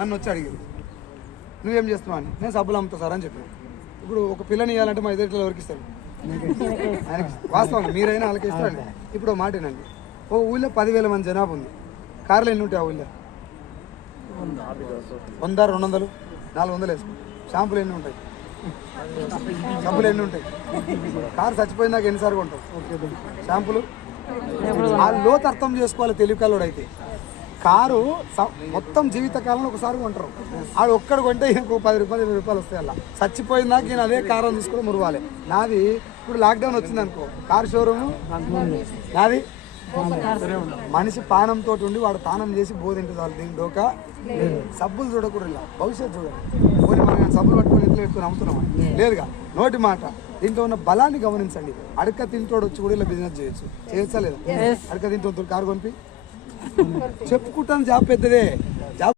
నన్ను వచ్చి అడిగారు నువ్వేం చేస్తున్నావు అని. నేను సబ్బులు అమ్ముతా సార్ అని చెప్పాను. ఇప్పుడు ఒక పిల్లని ఇవ్వాలంటే మా ఎదుటిలో ఎవరికి ఇస్తారు? ఆయనకి వాస్తవంగా మీరైనా వాళ్ళకి ఇస్తారండి. ఇప్పుడు మాట ఏనండి, ఓ ఊళ్ళో 10,000 మంది జనాభా ఉంది. కార్లు ఎన్ని ఉంటాయి ఆ ఊళ్ళో? 100, 200, 400 వేసుకో. షాంపులు ఎన్ని ఉంటాయి? షాంపులు ఎన్ని ఉంటాయి? కారు చచ్చిపోయినాక ఎన్నిసార్లు ఉంటావు షాంపులు? ఆ లోతు అర్థం చేసుకోవాలి తెలివికల్లోడు అయితే. కారు మొత్తం జీవితకాలంలో ఒకసారి కొంటారు. ఆడు ఒక్కడు కొంటే ఇంకో 10 రూపాయలు 20 రూపాయలు వస్తాయి. అలా చచ్చిపోయిందాక నేను అదే కారు తీసుకుని మురవాలి. నాది ఇప్పుడు లాక్డౌన్ వచ్చింది అనుకో, కారు షోరూమ్ నాది. మనిషి పానంతో ఉండి వాడు తానం చేసి బోధింటే చాలు, దీనికి డోకా సబ్బులు చూడకూడదు. ఇలా భవిష్యత్తు చూడాలి. పోనీ మనం సబ్బులు పట్టుకొని ఇంట్లో పెట్టుకుని అమ్ముతున్నామా? లేదుగా. నోటి మాట, దీంట్లో ఉన్న బలాన్ని గమనించండి. అడక తింటోడు వచ్చి కూడా ఇలా బిజినెస్ చేయొచ్చా లేదా? అడక తింటూ కారు కొనిపి చెప్పుకుంటాను జాబ్ పెద్దదే. జాబ్